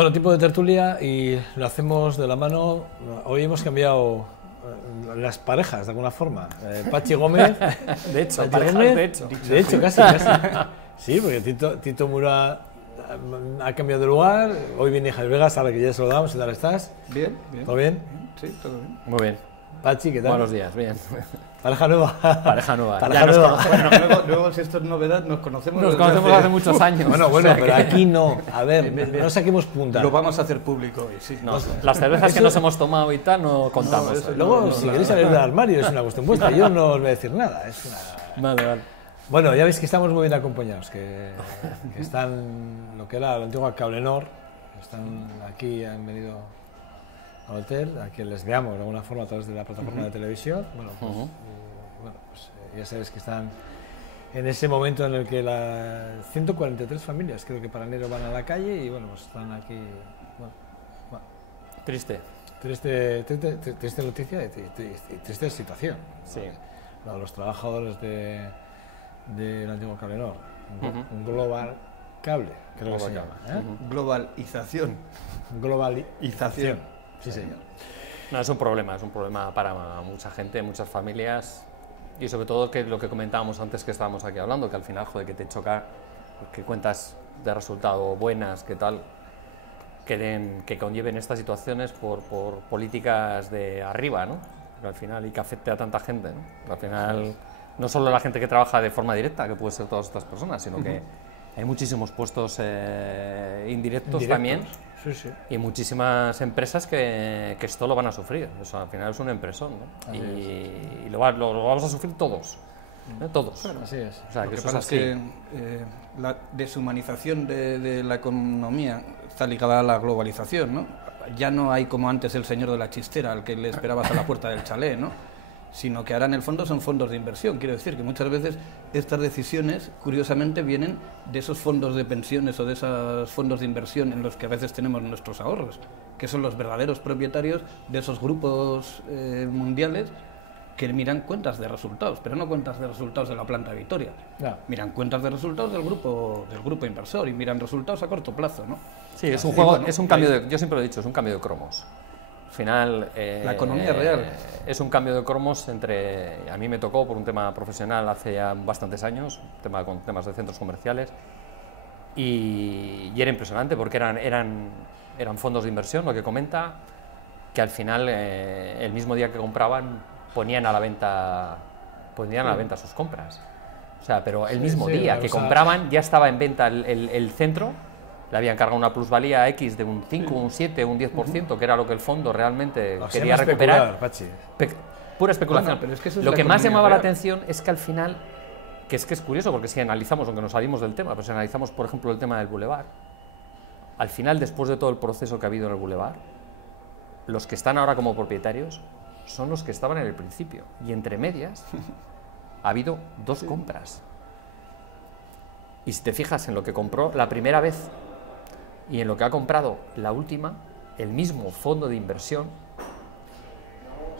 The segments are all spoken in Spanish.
Bueno, tiempo de tertulia y lo hacemos de la mano. Hoy hemos cambiado las parejas de alguna forma. Pachi Gómez. De hecho, Pachi parejas, Gómez, de hecho. casi. Sí, porque Tito Mura ha cambiado de lugar. Hoy viene Javier Vegas, a la que ya se lo damos. ¿Qué tal estás? Bien, bien. ¿Todo bien? Sí, todo bien. Muy bien. Pachi, ¿qué tal? Buenos días, bien. Pareja nueva. Pareja nueva. Pareja nueva. Bueno, luego, si esto es novedad, nos conocemos hace muchos años. Bueno, o sea pero que... aquí no. A ver, no saquemos punta. Lo vamos a hacer público hoy, sí. No, las cervezas que nos hemos tomado y tal no contamos. eso Luego, si queréis salir del armario, es una cuestión vuestra. Yo no os voy a decir nada. Es una... Vale. Bueno, ya veis que estamos muy bien acompañados, que están lo que era la antigua Cablenor, están aquí, han venido al hotel, a que les veamos de alguna forma a través de la plataforma de televisión. Bueno, pues, ya sabéis que están en ese momento en el que las 143 familias, creo que para enero, van a la calle y bueno, pues están aquí. Bueno. Triste noticia y triste situación. Sí. Los trabajadores del antiguo Cablenor, un Global Cable, creo que se llama. Globalización. Globalización, sí señor. No, es un problema para mucha gente, muchas familias y sobre todo que lo que comentábamos antes que estábamos aquí hablando, que al final, joder, que te choca, que cuentas de resultado buenas, que tal, que conlleven estas situaciones por políticas de arriba, ¿no? Pero al final, y que afecte a tanta gente, ¿no? Al final, no solo la gente que trabaja de forma directa, que puede ser todas estas personas, sino que hay muchísimos puestos indirectos también. Sí. Y muchísimas empresas que esto lo van a sufrir. Eso al final es una empresón, ¿no? Y lo vamos a sufrir todos. Todos. Claro, así es. O sea, lo que que eso pasa es así. que la deshumanización de la economía está ligada a la globalización, ¿no? Ya no hay como antes el señor de la chistera al que le esperabas a la puerta del chalet, ¿no? Sino que ahora en el fondo son fondos de inversión. Quiero decir que muchas veces estas decisiones, curiosamente, vienen de esos fondos de pensiones o de esos fondos de inversión en los que a veces tenemos nuestros ahorros, que son los verdaderos propietarios de esos grupos mundiales que miran cuentas de resultados, pero no cuentas de resultados de la planta de Vitoria. No. Miran cuentas de resultados del grupo inversor y miran resultados a corto plazo, ¿no? Sí, es un juego, es un cambio de, yo siempre lo he dicho, es un cambio de cromos. Al final, la economía real es un cambio de cromos entre, a mí me tocó por un tema profesional hace ya bastantes años, con temas de centros comerciales, y era impresionante porque eran fondos de inversión, lo que comenta, que al final el mismo día que compraban ponían a la venta sus compras. O sea, pero el mismo día que compraban ya estaba en venta el centro. Le habían cargado una plusvalía X de un 5, un 7, un 10%, que era lo que el fondo realmente quería recuperar. Pura especulación. Bueno, pero es que eso es lo que más llamaba real. la atención es que al final, que es curioso, porque si analizamos, aunque nos salimos del tema, pero si analizamos, por ejemplo, el tema del Boulevard, al final, después de todo el proceso que ha habido en el Boulevard, los que están ahora como propietarios son los que estaban en el principio. Y entre medias ha habido dos compras. Y si te fijas en lo que compró la primera vez y en lo que ha comprado la última, el mismo fondo de inversión,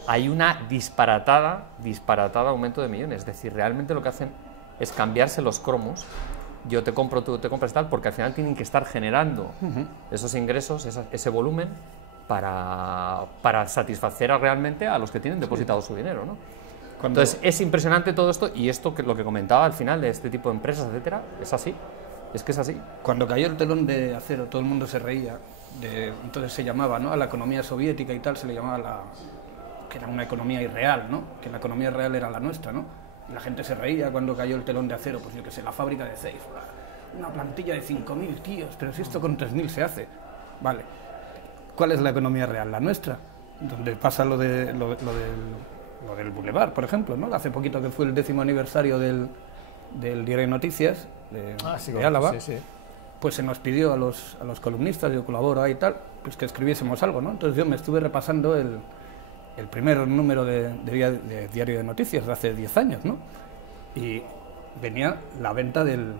hay una disparatada aumento de millones. Es decir, realmente lo que hacen es cambiarse los cromos. Yo te compro, tú te compras tal, porque al final tienen que estar generando esos ingresos, ese volumen, para satisfacer realmente a los que tienen depositado su dinero, ¿no? Entonces, es impresionante todo esto, y esto que lo que comentaba al final de este tipo de empresas, etcétera, es así. Es que es así. Cuando cayó el telón de acero, todo el mundo se reía. Entonces se llamaba, ¿no?, a la economía soviética y tal, se le llamaba que era una economía irreal, ¿no? Que la economía real era la nuestra, ¿no? Y la gente se reía cuando cayó el telón de acero, pues yo qué sé, la fábrica de Zeiss, una plantilla de 5.000 tíos, pero si esto con 3.000 se hace. Vale. ¿Cuál es la economía real? La nuestra, donde pasa lo del Boulevard, por ejemplo, ¿no? Hace poquito que fue el 10º aniversario del Diario de Noticias de Álava, pues se nos pidió a los columnistas, yo colaboro ahí y tal, pues que escribiésemos algo, ¿no? Entonces yo me estuve repasando el primer número de Diario de Noticias de hace 10 años, ¿no? Y venía la venta del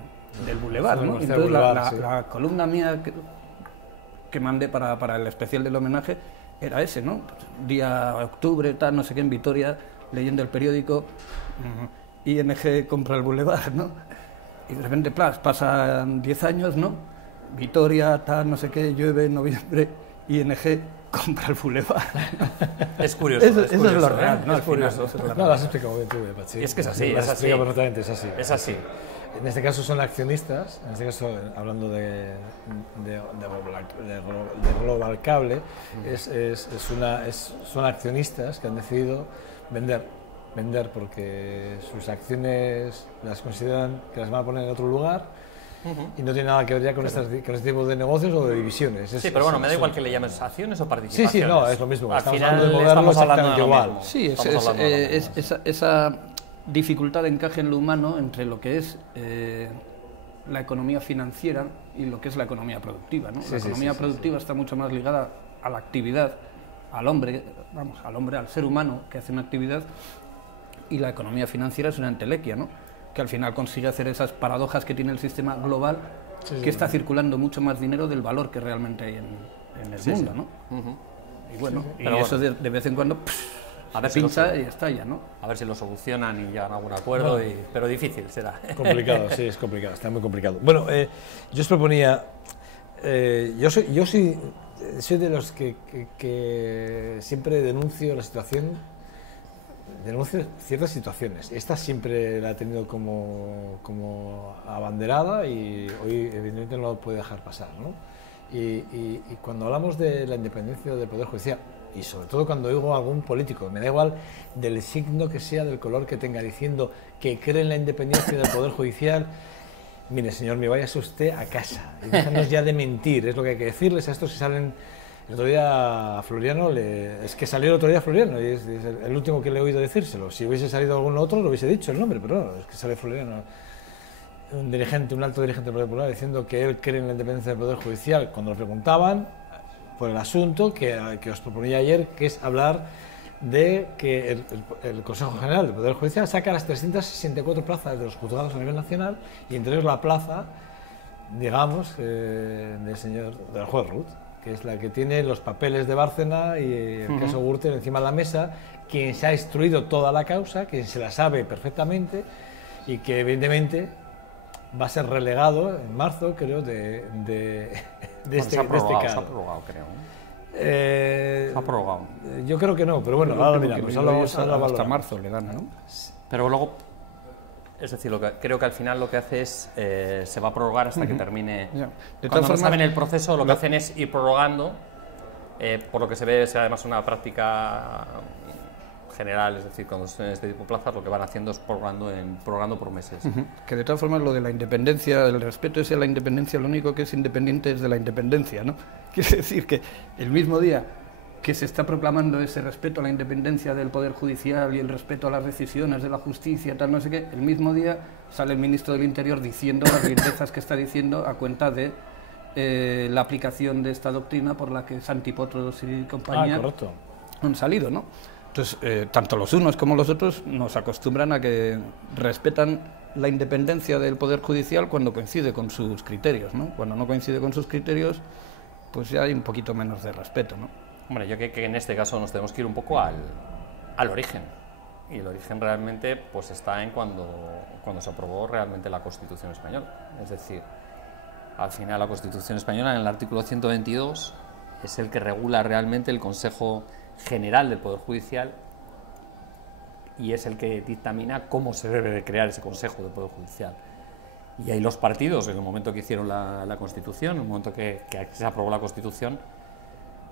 Boulevard, ¿no? Entonces la columna mía que mandé para el especial del homenaje era ese, ¿no? Día octubre, tal, no sé qué, en Vitoria, leyendo el periódico, ING compra el Boulevard, ¿no? Y de repente, pasan 10 años, ¿no? Vitoria, tal, no sé qué, llueve en noviembre, ING compra el Boulevard. Es curioso. Eso es es curioso, lo real, ¿no? Es Al final, curioso. eso es lo No, real. lo has explicado bien tú, Pachi. Y es que es así, Lo has es así. explicado perfectamente, es así. Es así. En este caso son accionistas, en este caso hablando de Global Cable, son accionistas que han decidido vender porque sus acciones las consideran que las van a poner en otro lugar y no tiene nada que ver ya con este tipo de negocios o de divisiones. Sí, pero bueno, me da igual que le llames acciones o participaciones. Sí, no, es lo mismo. Al Estamos final hablando de moverlo estamos hablando de exactamente lo igual. mismo. Sí, Estamos hablando de lo mismo. esa dificultad de encaje en lo humano entre lo que es la economía financiera y lo que es la economía productiva, ¿no? Sí, La sí, economía sí, productiva está mucho más ligada a la actividad, al hombre, al ser humano que hace una actividad, y la economía financiera es una entelequia, ¿no? Que al final consigue hacer esas paradojas que tiene el sistema global, que está circulando mucho más dinero del valor que realmente hay en el mundo, ¿no? Y bueno, Pero eso bueno. de vez en cuando A ver si pincha lo- y estalla, ¿no? A ver si lo solucionan y llegan a algún acuerdo, pero difícil será. Complicado, sí, es complicado, está muy complicado. Bueno, yo os proponía, yo soy de los que siempre denuncio la situación, denuncio ciertas situaciones. Esta siempre la he tenido como abanderada y hoy evidentemente no lo puede dejar pasar, ¿no? Y cuando hablamos de la independencia del Poder Judicial, y sobre todo cuando oigo a algún político, me da igual del signo que sea, del color que tenga, diciendo que cree en la independencia del Poder Judicial, mire señor, me váyase usted a casa, y déjanos ya de mentir, es lo que hay que decirles a estos que salen. El otro día a Floriano, es que salió el otro día Floriano, y es el último que le he oído decírselo. Si hubiese salido algún otro, lo hubiese dicho el nombre, pero no, es que sale Floriano, un alto dirigente del Partido Popular, diciendo que él cree en la independencia del Poder Judicial. Cuando lo preguntaban por el asunto que os proponía ayer, que es hablar de que el Consejo General del Poder Judicial saca las 364 plazas de los juzgados a nivel nacional, y entre ellos la plaza, digamos, del juez Ruth, que es la que tiene los papeles de Bárcena y el caso Gürtel encima de la mesa, quien se ha instruido toda la causa, quien se la sabe perfectamente y que evidentemente va a ser relegado en marzo, creo, de este Se ha prorrogado, creo. Se ha prorrogado. Yo creo que no, pero bueno, ahora lo miramos, ahora lo hasta valoramos. marzo le dan, ¿no? Pero luego, es decir, creo que al final lo que hace es, se va a prorrogar hasta que termine. Ya. De Cuando todas no formas, saben el proceso, lo que hacen es ir prorrogando, por lo que se ve, es además una práctica general, es decir, cuando estén en este tipo de plazas, lo que van haciendo es prorrogando por meses. que de todas formas lo de la independencia, el respeto ese a la independencia, lo único que es independiente es de la independencia, ¿no? Quiere decir que el mismo día que se está proclamando ese respeto a la independencia del Poder Judicial y el respeto a las decisiones de la justicia, tal, no sé qué, el mismo día sale el ministro del Interior diciendo las lindezas que está diciendo a cuenta de la aplicación de esta doctrina por la que Santi Potros y compañía correcto. han salido, ¿no? Entonces, tanto los unos como los otros nos acostumbran a que respetan la independencia del Poder Judicial cuando coincide con sus criterios, ¿no? Cuando no coincide con sus criterios, pues ya hay un poquito menos de respeto, ¿no? Hombre, yo creo que en este caso nos tenemos que ir un poco al origen. Y el origen realmente pues está en cuando se aprobó realmente la Constitución española. Es decir, al final la Constitución española, en el artículo 122, es el que regula realmente el Consejo General del Poder Judicial y es el que dictamina cómo se debe de crear ese Consejo del Poder Judicial. Y ahí los partidos, en el momento que hicieron la Constitución, en el momento que se aprobó la Constitución,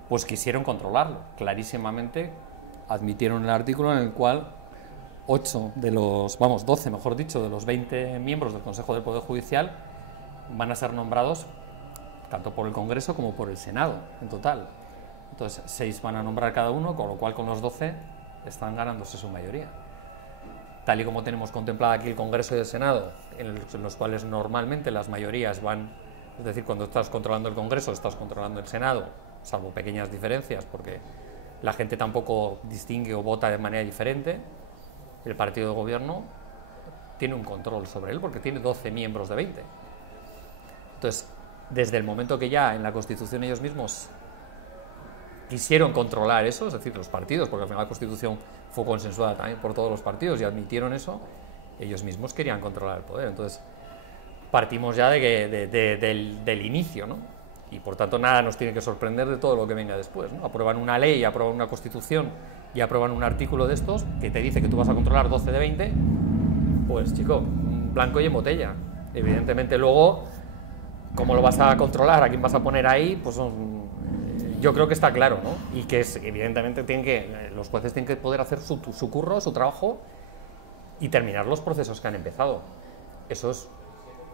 pues quisieron controlarlo. Clarísimamente admitieron el artículo en el cual 12, mejor dicho, de los 20 miembros del Consejo del Poder Judicial van a ser nombrados tanto por el Congreso como por el Senado, en total. Entonces, 6 van a nombrar cada uno, con lo cual con los 12 están ganándose su mayoría. Tal y como tenemos contemplado aquí el Congreso y el Senado, en los cuales normalmente las mayorías van, es decir, cuando estás controlando el Congreso, estás controlando el Senado, salvo pequeñas diferencias, porque la gente tampoco distingue o vota de manera diferente, el partido de gobierno tiene un control sobre él, porque tiene 12 miembros de 20. Entonces, desde el momento que ya en la Constitución ellos mismos quisieron controlar eso, es decir, los partidos, porque al final la Constitución fue consensuada también por todos los partidos y admitieron eso, ellos mismos querían controlar el poder. Entonces, partimos ya del inicio, ¿no? Y por tanto nada nos tiene que sorprender de todo lo que venga después, ¿no? Aprueban una ley, aprueban una constitución y aprueban un artículo de estos que te dice que tú vas a controlar 12 de 20, pues chico, blanco y en botella. Evidentemente luego, ¿cómo lo vas a controlar? ¿A quién vas a poner ahí? Pues yo creo que está claro, ¿no? Y que evidentemente los jueces tienen que poder hacer su curro, su trabajo y terminar los procesos que han empezado. Eso es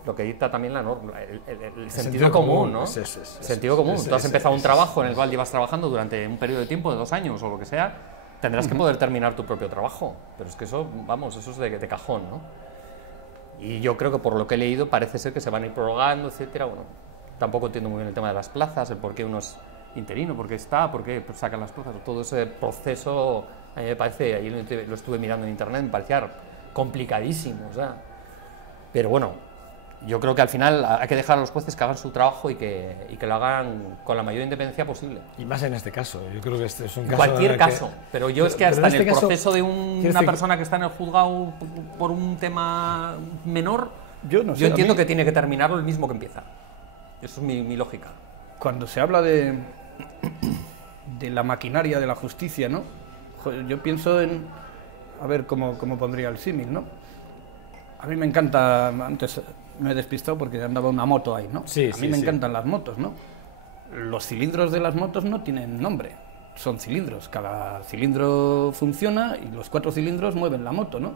lo que dicta también la norma, el sentido común, ¿no? Sentido común. Tú has empezado un trabajo en el cual llevas trabajando durante un periodo de tiempo de 2 años o lo que sea, tendrás que poder terminar tu propio trabajo. Pero es que eso, vamos, eso es de cajón, ¿no? Y yo creo que por lo que he leído parece ser que se van a ir prorrogando, etcétera. Bueno, tampoco entiendo muy bien el tema de las plazas, el por qué uno es interino, por qué sacan las plazas. Todo ese proceso, a mí me parece, ayer lo estuve mirando en internet, me parecía complicadísimo, o sea. Pero bueno, yo creo que al final hay que dejar a los jueces que hagan su trabajo y que lo hagan con la mayor independencia posible. Y más en este caso, yo creo que este es un caso... Cualquier caso, pero yo es que hasta en el proceso de una decir, persona que está en el juzgado por un tema menor, yo entiendo que tiene que terminarlo el mismo que empieza. Eso es mi lógica. Cuando se habla de la maquinaria de la justicia, ¿no? Yo pienso en... A ver cómo pondría el símil, ¿no? A mí me encanta... Antes me he despistado porque andaba una moto ahí, ¿no? Sí, a mí me encantan las motos, ¿no? Los cilindros de las motos no tienen nombre, son cilindros. Cada cilindro funciona y los 4 cilindros mueven la moto, ¿no?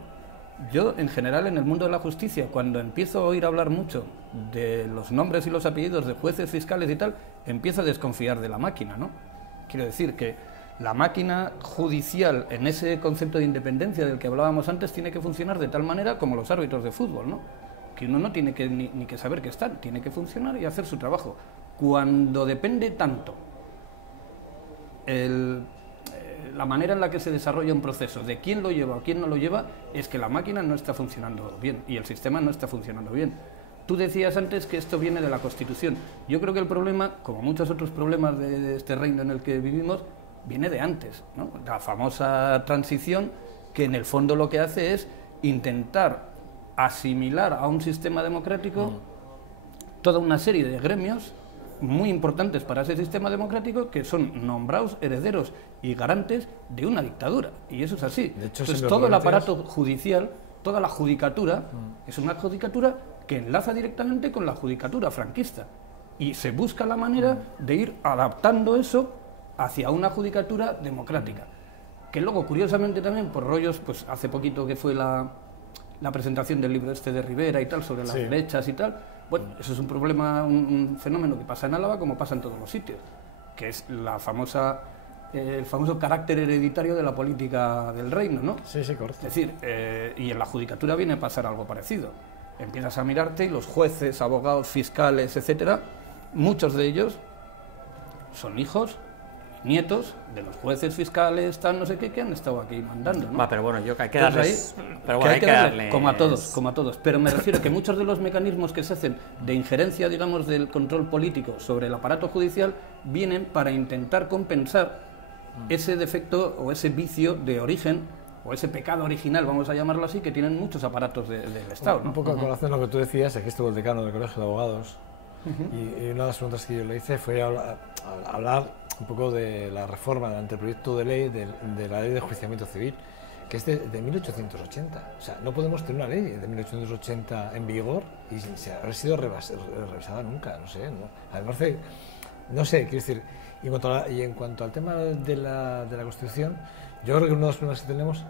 Yo, en general, en el mundo de la justicia, cuando empiezo a oír hablar mucho de los nombres y los apellidos de jueces, fiscales y tal, empiezo a desconfiar de la máquina, ¿no? Quiero decir que la máquina judicial, en ese concepto de independencia del que hablábamos antes, tiene que funcionar de tal manera como los árbitros de fútbol, ¿no? Que uno no tiene que ni que saber que están, tiene que funcionar y hacer su trabajo. Cuando depende tanto la manera en la que se desarrolla un proceso, de quién lo lleva o quién no lo lleva, es que la máquina no está funcionando bien y el sistema no está funcionando bien. Tú decías antes que esto viene de la Constitución. Yo creo que el problema, como muchos otros problemas de este reino en el que vivimos, viene de antes, ¿no? La famosa transición, que en el fondo lo que hace es intentar asimilar a un sistema democrático toda una serie de gremios muy importantes para ese sistema democrático que son nombrados herederos y garantes de una dictadura. Y eso es así. De hecho, entonces, todo el aparato judicial, toda la judicatura, es una judicatura que enlaza directamente con la judicatura franquista. Y se busca la manera de ir adaptando eso hacia una judicatura democrática. Que luego, curiosamente también, por rollos, pues hace poquito que fue la presentación del libro este de Rivera y tal, sobre las derechas y tal. Bueno, eso es un problema, un fenómeno que pasa en Álava como pasa en todos los sitios, que es el famoso carácter hereditario de la política del reino, ¿no? Sí, correcto. Es decir, y en la judicatura viene a pasar algo parecido. Empiezas a mirarte y los jueces, abogados, fiscales, etcétera, muchos de ellos son hijos, nietos de los jueces, fiscales, tal, no sé qué, que han estado aquí mandando, ¿no? Pero bueno, hay que darles... Hay que darle, como a todos. Pero me refiero que muchos de los mecanismos que se hacen de injerencia, digamos, del control político sobre el aparato judicial vienen para intentar compensar ese defecto o ese vicio de origen o ese pecado original, vamos a llamarlo así, que tienen muchos aparatos del Estado, ¿no? Un poco a colación lo que tú decías, aquí estuvo el decano del Colegio de Abogados y una de las preguntas que yo le hice fue hablar un poco de la reforma del anteproyecto de ley de la ley de enjuiciamiento civil, que es de 1880. O sea, no podemos tener una ley de 1880 en vigor y sin haber sido revisada nunca, no sé. ¿no? Además, no sé, quiero decir, y en cuanto al tema de la Constitución, yo creo que uno de los problemas que tenemos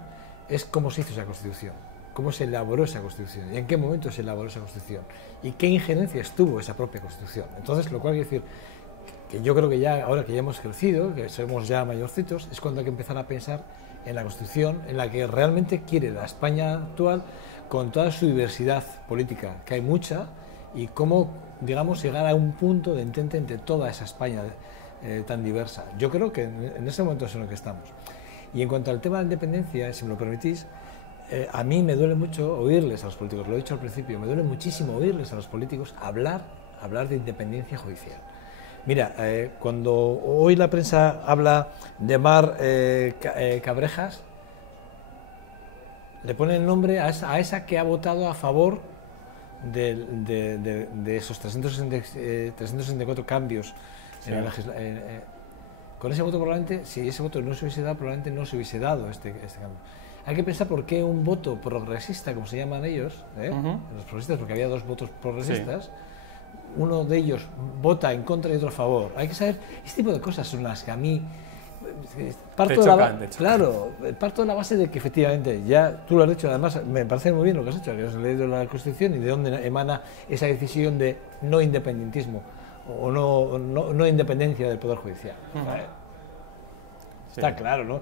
es cómo se hizo esa Constitución, cómo se elaboró esa Constitución y en qué momento se elaboró esa Constitución y qué injerencias tuvo esa propia Constitución. Entonces, lo cual quiere decir que yo creo que ya, ahora que ya hemos crecido, que somos ya mayorcitos, es cuando hay que empezar a pensar en la Constitución, en la que realmente quiere la España actual, con toda su diversidad política, que hay mucha, y cómo, digamos, llegar a un punto de entente entre toda esa España tan diversa. Yo creo que en ese momento es en lo que estamos. Y en cuanto al tema de la independencia, si me lo permitís, a mí me duele mucho oírles a los políticos, lo he dicho al principio, me duele muchísimo oírles a los políticos hablar de independencia judicial. Mira, cuando hoy la prensa habla de Mar Cabrejas, le pone el nombre a esa que ha votado a favor de esos 364 cambios en la con ese voto probablemente, si ese voto no se hubiese dado, probablemente no se hubiese dado este cambio. Hay que pensar por qué un voto progresista, como se llaman ellos, los progresistas, porque había 2 votos progresistas, uno de ellos vota en contra y otro a favor. Hay que saber, este tipo de cosas son las que a mí parto de la base de que efectivamente, ya tú lo has dicho, además me parece muy bien lo que has hecho, que has leído la Constitución y de dónde emana esa decisión de no independentismo o no independencia del Poder Judicial. Está claro, ¿no?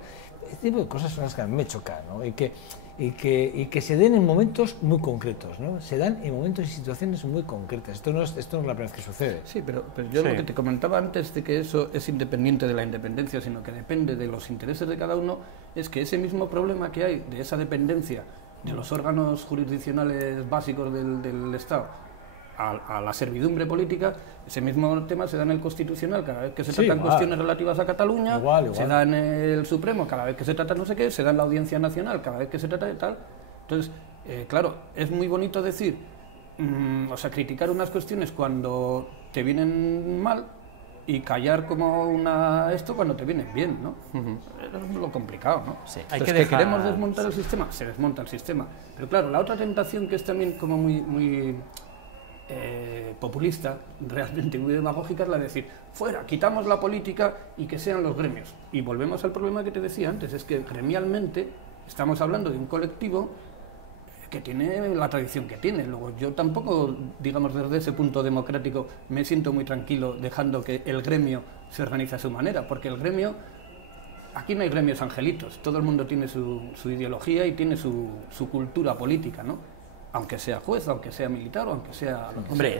Este tipo de cosas son las que a mí me chocan, ¿no? Y que se den en momentos muy concretos, ¿no? Se dan en momentos y situaciones muy concretas. Esto no es la primera vez que sucede. Sí, pero yo lo que te comentaba antes de que eso es independiente de la independencia, sino que depende de los intereses de cada uno, es que ese mismo problema que hay de esa dependencia de los órganos jurisdiccionales básicos del Estado a la servidumbre política, ese mismo tema se da en el Constitucional cada vez que se tratan cuestiones relativas a Cataluña, igual. Se da en el Supremo cada vez que se trata no sé qué, se da en la Audiencia Nacional cada vez que se trata de tal. Entonces, claro, es muy bonito decir, criticar unas cuestiones cuando te vienen mal y callar como esto cuando te vienen bien, ¿no? Es lo complicado, ¿no? Sí, Entonces, que queremos desmontar el sistema, se desmonta el sistema. Pero claro, la otra tentación que es también como muy populista, realmente muy demagógica, es la de decir, fuera, quitamos la política y que sean los gremios. Y volvemos al problema que te decía antes, es que gremialmente estamos hablando de un colectivo que tiene la tradición que tiene. Luego yo tampoco, digamos, desde ese punto democrático me siento muy tranquilo dejando que el gremio se organice a su manera, porque el gremio, aquí no hay gremios angelitos, todo el mundo tiene su ideología y tiene su cultura política, ¿no? Aunque sea juez, aunque sea militar o aunque sea lo que Hombre, sea.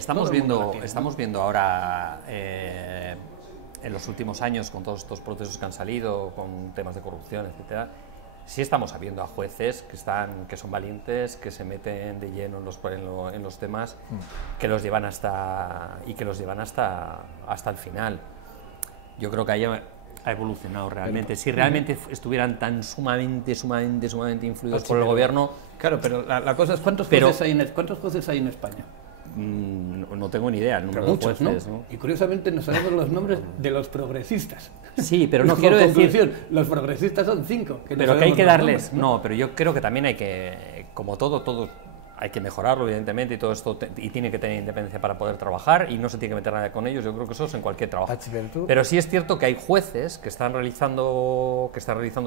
Estamos viendo ahora en los últimos años, con todos estos procesos que han salido, con temas de corrupción, etcétera, sí estamos viendo a jueces que son valientes, que se meten de lleno en los temas, que los llevan hasta el final. Yo creo que ha evolucionado realmente. Si realmente estuvieran tan sumamente influidos por el gobierno... Claro, pero la cosa es ¿cuántos jueces hay en España? No tengo ni idea el número de jueces, ¿no? Y curiosamente no sabemos los nombres de los progresistas. Sí, pero no quiero decir... Los progresistas son 5. Pero que hay que darles... No, pero yo creo que también hay que, como todo hay que mejorarlo, evidentemente, y todo esto y tiene que tener independencia para poder trabajar y no se tiene que meter nada con ellos. Yo creo que eso es en cualquier trabajo. Pero sí es cierto que hay jueces que están realizando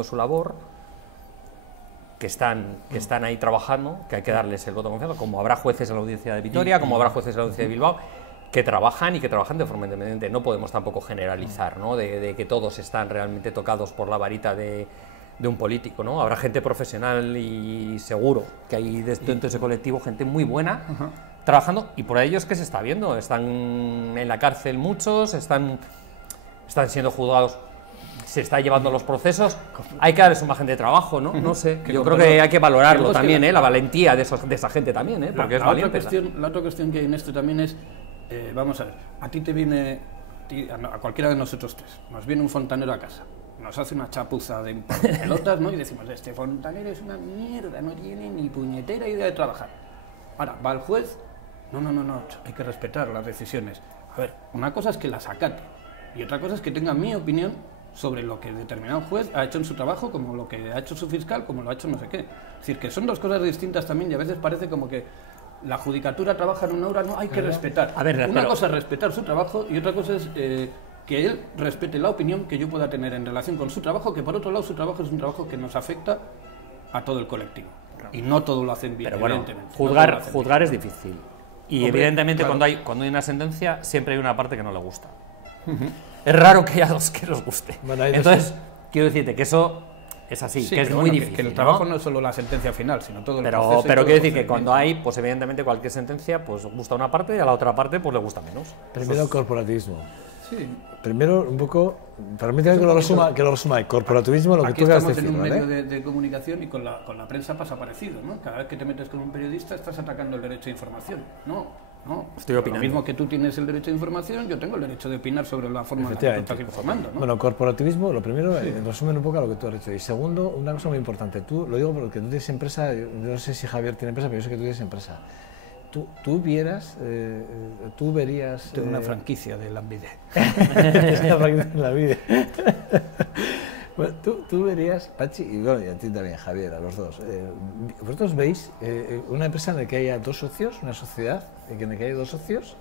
su labor, que están ahí trabajando, que hay que darles el voto de confianza, como habrá jueces en la Audiencia de Vitoria, como habrá jueces en la Audiencia de Bilbao, que trabajan de forma independiente. No podemos tampoco generalizar, ¿no? de que todos están realmente tocados por la varita de un político, ¿no? Habrá gente profesional y seguro que hay dentro de ese colectivo gente muy buena trabajando, y por ellos que se está viendo, están en la cárcel muchos, están siendo juzgados, se está llevando los procesos, hay que darles un margen de trabajo, ¿no? No sé, yo creo que hay que valorarlo también, la valentía de esa gente también, porque es valiente. La otra cuestión que hay en esto también es, vamos a ver, a ti te viene, a cualquiera de nosotros tres, nos viene un fontanero a casa, nos hace una chapuza de pelotas, ¿no? Y decimos, este fontanero es una mierda, no tiene ni puñetera idea de trabajar. Ahora, va el juez, no, hay que respetar las decisiones. A ver, una cosa es que las acate, y otra cosa es que tenga mi opinión sobre lo que determinado juez ha hecho en su trabajo, como lo que ha hecho su fiscal, como lo ha hecho no sé qué. Es decir, que son dos cosas distintas también, y a veces parece como que la judicatura trabaja en una hora, no, hay que respetar. A ver, una cosa es respetar su trabajo y otra cosa es que él respete la opinión que yo pueda tener en relación con su trabajo, que por otro lado su trabajo es un trabajo que nos afecta a todo el colectivo. Y no todo lo hacen bien, pero bueno, evidentemente. Juzgar es difícil. Y evidentemente claro, cuando hay una sentencia siempre hay una parte que no le gusta. Es raro que haya dos que nos guste. Bueno, entonces, quiero decirte que eso es así, sí, que es muy difícil. Que el trabajo no es solo la sentencia final, sino todo el proceso. Pero quiero decir que cuando hay, pues evidentemente cualquier sentencia, pues gusta a una parte y a la otra parte pues le gusta menos. Primero corporativismo. Sí. Primero, un poco, permíteme que lo resuma, el corporativismo, lo que tú quieras decir. Aquí estamos en un medio de comunicación y con la prensa pasa parecido, ¿no? Cada vez que te metes con un periodista estás atacando el derecho a información. No, estoy opinando. Lo mismo que tú tienes el derecho de información, yo tengo el derecho de opinar sobre la forma en la que tú estás informando, ¿no? Bueno, corporativismo, lo primero, resumen un poco a lo que tú has dicho. Y segundo, una cosa muy importante, tú, lo digo porque tú tienes empresa, yo no sé si Javier tiene empresa, pero yo sé que tú tienes empresa. tú vieras, tú verías... Tengo una franquicia de Lambide. Es una franquicia de Lambide. Bueno, tú verías, Pachi, y bueno, y a ti también, Javier, a los dos, vosotros veis una empresa en la que haya dos socios, una sociedad en la que haya dos socios.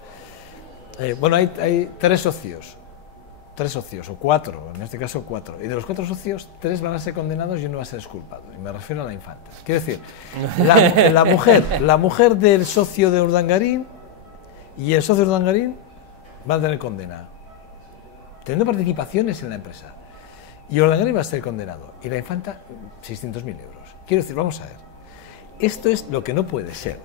Bueno, hay tres socios, o cuatro, en este caso cuatro, y de los cuatro socios, tres van a ser condenados y uno va a ser exculpado, y me refiero a la infanta. Quiero decir, la mujer del socio de Urdangarín y el socio de Urdangarín van a tener condena, teniendo participaciones en la empresa. Y Urdangarín va a ser condenado, y la infanta 600.000 euros. Quiero decir, vamos a ver, esto es lo que no puede ser.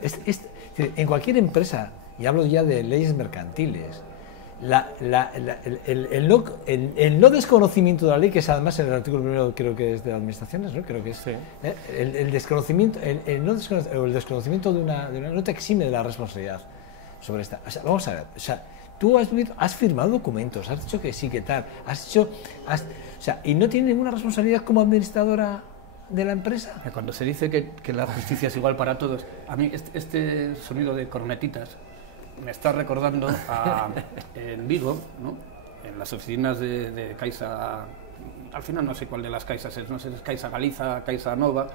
En cualquier empresa, y hablo ya de leyes mercantiles, el no desconocimiento de la ley, que es además en el artículo primero, creo que es de administraciones, ¿no? Creo que es, sí. El desconocimiento, el desconocimiento de una no te exime de la responsabilidad sobre esta. O sea, vamos a ver, o sea, tú has firmado documentos, has dicho que sí, que tal, o sea, y no tienes ninguna responsabilidad como administradora de la empresa. Cuando se dice que la justicia es igual para todos, a mí este sonido de cornetitas me está recordando en Vigo, ¿no? En las oficinas de Caixa, al final no sé cuál de las Caixas es, no sé si es Caixa Galiza, Caixa Nova,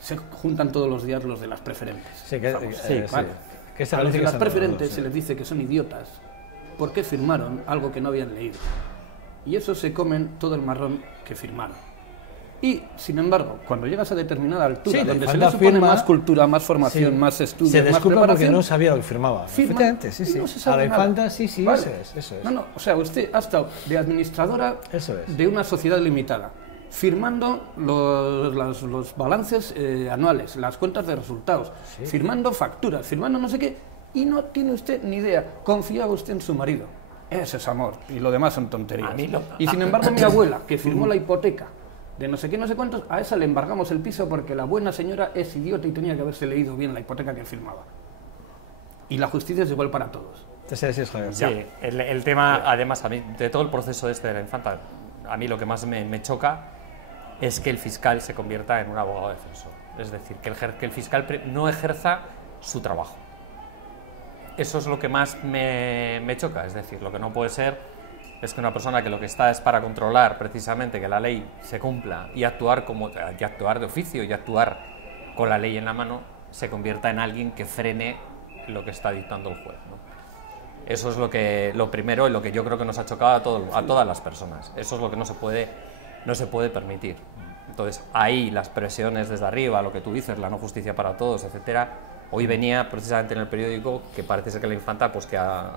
se juntan todos los días los de las preferentes. Sí, claro. Que a los de las preferentes se les dice que son idiotas porque firmaron algo que no habían leído. Y eso se comen todo el marrón que firmaron. Y, sin embargo, cuando llegas a determinada altura, donde se le supone más cultura, más formación, más estudios, se más preparación, porque no sabía lo que firmaba. Efectivamente, sí. No se sabe a la nada. infanta, sí, Vale. eso es. No, o sea, usted ha estado de administradora de una sociedad limitada, firmando los balances anuales, las cuentas de resultados, firmando facturas, firmando no sé qué, y no tiene usted ni idea. Confiaba usted en su marido. Eso es amor, y lo demás son tonterías. Y sin embargo, mi abuela, que firmó la hipoteca de no sé qué, no sé cuántos, a esa le embargamos el piso porque la buena señora es idiota y tenía que haberse leído bien la hipoteca que firmaba. Y la justicia es igual para todos. Sí, el tema, además, a mí, de todo el proceso de la infanta, a mí lo que más me choca es que el fiscal se convierta en un abogado defensor. Es decir, que el fiscal no ejerza su trabajo. Eso es lo que más me choca. Es decir, lo que no puede ser es que una persona que lo que está es para controlar precisamente que la ley se cumpla y actuar de oficio y actuar con la ley en la mano, se convierta en alguien que frene lo que está dictando el juez, ¿no? Eso es lo primero y lo que yo creo que nos ha chocado a todas las personas. Eso es lo que no se puede permitir. Entonces, ahí las presiones desde arriba, lo que tú dices, la no justicia para todos, etcétera. Hoy venía precisamente en el periódico que parece ser que la infanta pues que ha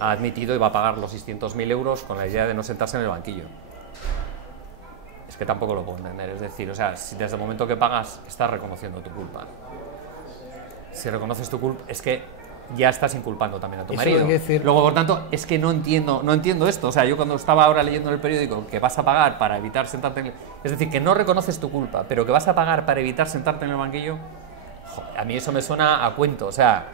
admitido y va a pagar los 600.000 euros con la idea de no sentarse en el banquillo. Es que tampoco lo puedo entender. Es decir, o sea, si desde el momento que pagas estás reconociendo tu culpa. Si reconoces tu culpa, es que ya estás inculpando también a tu marido. Luego, por tanto, es que no entiendo esto. O sea, yo cuando estaba ahora leyendo en el periódico que vas a pagar para evitar sentarte en el... Es decir, que no reconoces tu culpa, pero que vas a pagar para evitar sentarte en el banquillo, joder, a mí eso me suena a cuento. O sea,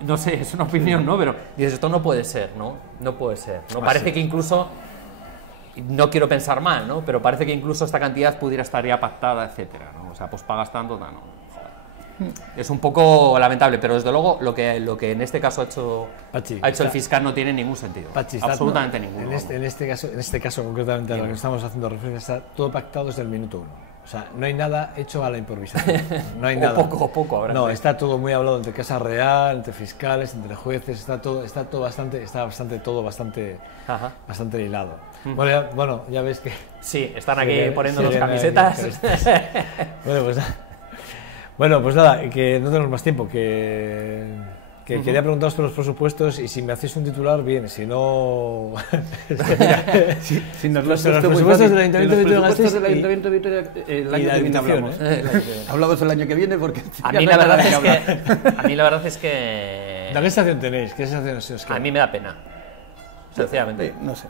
no sé, es una opinión, ¿no? Pero dices, esto no puede ser, ¿no? No puede ser, ¿no? Parece que incluso, no quiero pensar mal, ¿no? Pero parece que incluso esta cantidad pudiera estar ya pactada, etcétera, ¿no? O sea, pues pagas tanto, no. Joder. Es un poco lamentable, pero desde luego lo que en este caso ha hecho el fiscal no tiene ningún sentido. Pachi, absolutamente ninguno. En este caso concretamente, a lo que estamos haciendo referencia, está todo pactado desde el minuto 1. O sea, no hay nada hecho a la improvisación. No hay nada. Poco ahora. No, está todo muy hablado entre Casa Real, entre fiscales, entre jueces, está bastante hilado. Bueno, ya ves que... Sí, están aquí poniéndonos camisetas. Bueno, pues nada, que no tenemos más tiempo, que quería preguntaros por los presupuestos y si me hacéis un titular, bien, si no... si nos los presupuestos del Ayuntamiento de Vitoria Gasteiz el año que viene hablamos. Hablamos el año que viene porque... A mí la verdad es que... ¿Qué sensación tenéis? ¿Qué sensación os queda? A mí me da pena, sinceramente. No sé.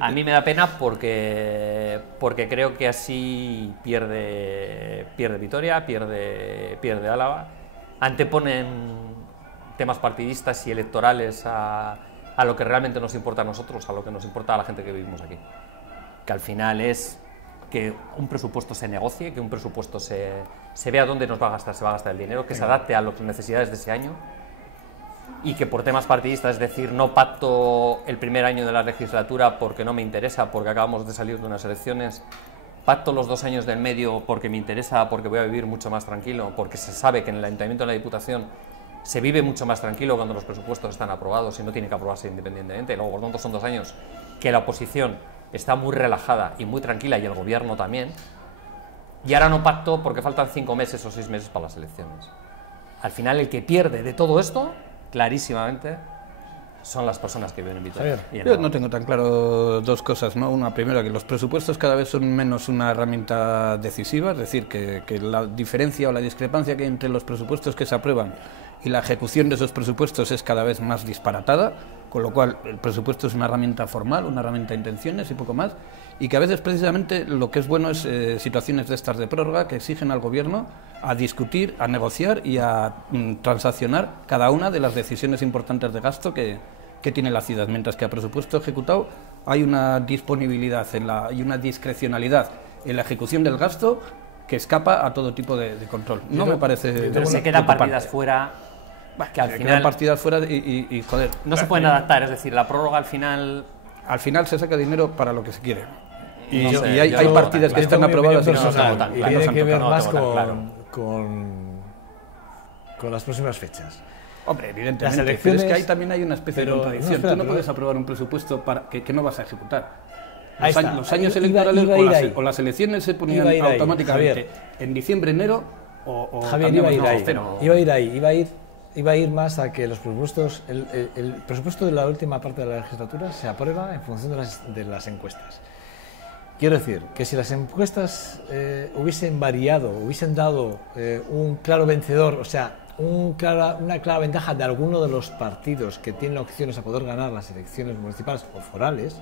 A mí me da pena porque creo que así pierde Vitoria, pierde Álava, anteponen temas partidistas y electorales a lo que realmente nos importa a nosotros, a lo que nos importa a la gente que vivimos aquí, que al final es que un presupuesto se negocie, que un presupuesto se vea dónde se va a gastar el dinero, que se adapte a las necesidades de ese año, y que por temas partidistas, es decir, no pacto el primer año de la legislatura porque no me interesa, porque acabamos de salir de unas elecciones, pacto los 2 años del medio porque me interesa, porque voy a vivir mucho más tranquilo, porque se sabe que en el Ayuntamiento de la Diputación se vive mucho más tranquilo cuando los presupuestos están aprobados y no tiene que aprobarse independientemente. Luego, por tanto, son 2 años que la oposición está muy relajada y muy tranquila, y el gobierno también, y ahora no pacto porque faltan 5 meses o 6 meses para las elecciones. Al final, el que pierde de todo esto, clarísimamente, son las personas que viven en Vitoria. Yo no tengo tan claro 2 cosas, ¿no? Una, primera, que los presupuestos cada vez son menos una herramienta decisiva, es decir, que la diferencia o la discrepancia que hay entre los presupuestos que se aprueban y la ejecución de esos presupuestos es cada vez más disparatada, con lo cual el presupuesto es una herramienta formal, una herramienta de intenciones y poco más, y que a veces precisamente lo que es bueno es situaciones de estas de prórroga que exigen al gobierno a discutir, a negociar y a transaccionar cada una de las decisiones importantes de gasto que tiene la ciudad, mientras que a presupuesto ejecutado hay una disponibilidad y una discrecionalidad en la ejecución del gasto que escapa a todo tipo de control. No me parece... Pero se quedan partidas fuera, que al final... partidas fuera y joder... No se pueden adaptar, es decir, la prórroga al final... Al final se saca dinero para lo que se quiere. Y, No sé, y hay partidas que están aprobadas y no se han y tiene que ver más con las próximas fechas. Hombre, evidentemente, Las elecciones, pero es que también hay una especie de pero, contradicción. no, espera, Tú no pero- puedes aprobar un presupuesto que no vas a ejecutar. Ahí está. Los años Iba- electorales iba a ir ahí. o las elecciones se ponían Iba a ir ahí, automáticamente Javier. en diciembre, enero o Javier, iba a ir cambiamos, ahí, pero- iba a ir más a que los presupuestos, el presupuesto de la última parte de la legislatura se aprueba en función de las encuestas. Quiero decir que si las encuestas hubiesen variado, hubiesen dado un claro vencedor, o sea, una clara ventaja de alguno de los partidos que tienen opciones a poder ganar las elecciones municipales o forales,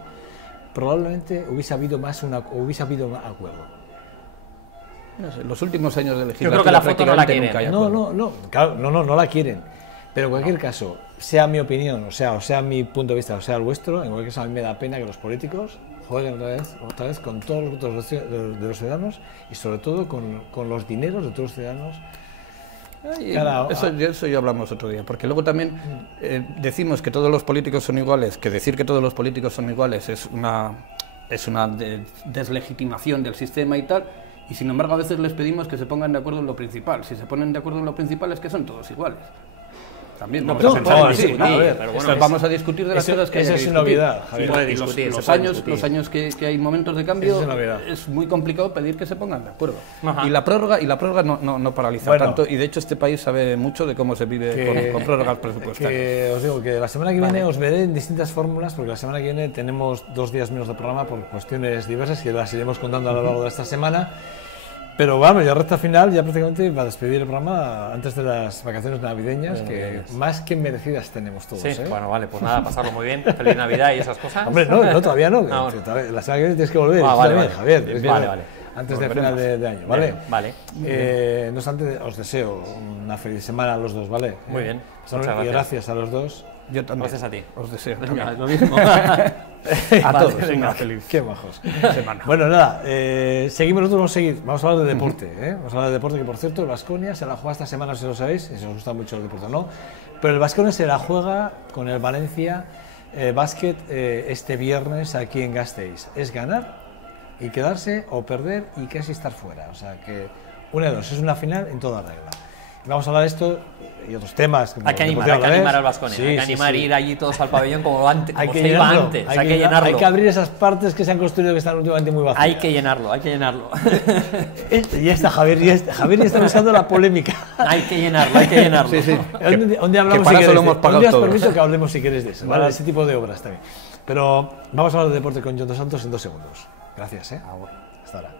probablemente hubiese habido acuerdo. No sé, los últimos años de Yo legislatura creo que la foto no la prácticamente quieren. nunca hay No, acuerdo. claro, no la quieren. Pero en cualquier caso, sea mi opinión, o sea mi punto de vista, o sea el vuestro, en cualquier caso a mí me da pena que los políticos jueguen otra vez con todos los votos de los ciudadanos y sobre todo con los dineros de todos los ciudadanos. Eso ya hablamos otro día, porque luego también decimos que todos los políticos son iguales, que decir que todos los políticos son iguales es una deslegitimación del sistema y tal, y sin embargo a veces les pedimos que se pongan de acuerdo en lo principal. Si se ponen de acuerdo en lo principal es que son todos iguales. También No, vamos pero a pensar no, en sí, discutir, a ver, pero bueno, bueno, vamos a discutir de las cosas que hay Esa que es una discutir. novedad, Javier. Se puede Y discutir, los años que hay momentos de cambio Esa es una novedad. es muy complicado pedir que se pongan de acuerdo. Ajá. Y la prórroga no paraliza Bueno. tanto, y de hecho este país sabe mucho de cómo se vive con prórrogas presupuestarias. Que os digo que la semana que viene os veré en distintas fórmulas, porque la semana que viene tenemos 2 días menos de programa por cuestiones diversas que las iremos contando a lo largo de esta semana. Pero vamos, ya recta final, ya prácticamente va a despedir el programa antes de las vacaciones navideñas, que más que merecidas tenemos todos. Sí, ¿eh? bueno, vale, pues nada, pasarlo muy bien. Feliz Navidad y esas cosas. Hombre, no, todavía no. Ah, bueno. La semana que viene tienes que volver. Ah, tú vale, también, vale. Javier. tienes que Vale, volver vale. Antes del final de año, ¿vale? Bien, vale. No obstante, os deseo una feliz semana a los dos, ¿vale? Muy bien, Son- muchas y gracias. gracias a los dos. Yo también. Gracias a ti. Os deseo. Venga, también. lo mismo. A Vale, todos. venga. Feliz. Qué majos. Bueno, nada, seguimos, nosotros vamos a seguir. Vamos a hablar de deporte. Vamos a hablar de deporte, que por cierto, el Baskonia se la juega esta semana, si lo sabéis, y si os gusta mucho el deporte o no. Pero el Baskonia se la juega con el Valencia Basket este viernes aquí en Gasteiz. Es ganar y quedarse o perder y casi estar fuera. O sea que una de dos, es una final en toda regla. Vamos a hablar de esto y otros temas. como Hay que el animar, deporte hay que a la animar vez. al Baskonia. Sí, Hay que sí, animar sí. ir allí todos al pabellón como antes, Hay como que se iba llenarlo, antes. Hay que llenarlo. Hay que abrir esas partes que se han construido que están últimamente muy vacías. Hay que llenarlo, hay que llenarlo. Ya está Javier, Javier ya está buscando la polémica. Hay que llenarlo, hay que llenarlo. Sí, sí. ¿Dónde hablamos para si eso queréis lo hemos de- pagado un día os todos. permito que hablemos si queréis de eso, ¿vale? Ese tipo de obras también. Pero vamos a hablar de deporte con John Dos Santos en 2 segundos. Gracias, Hasta ahora.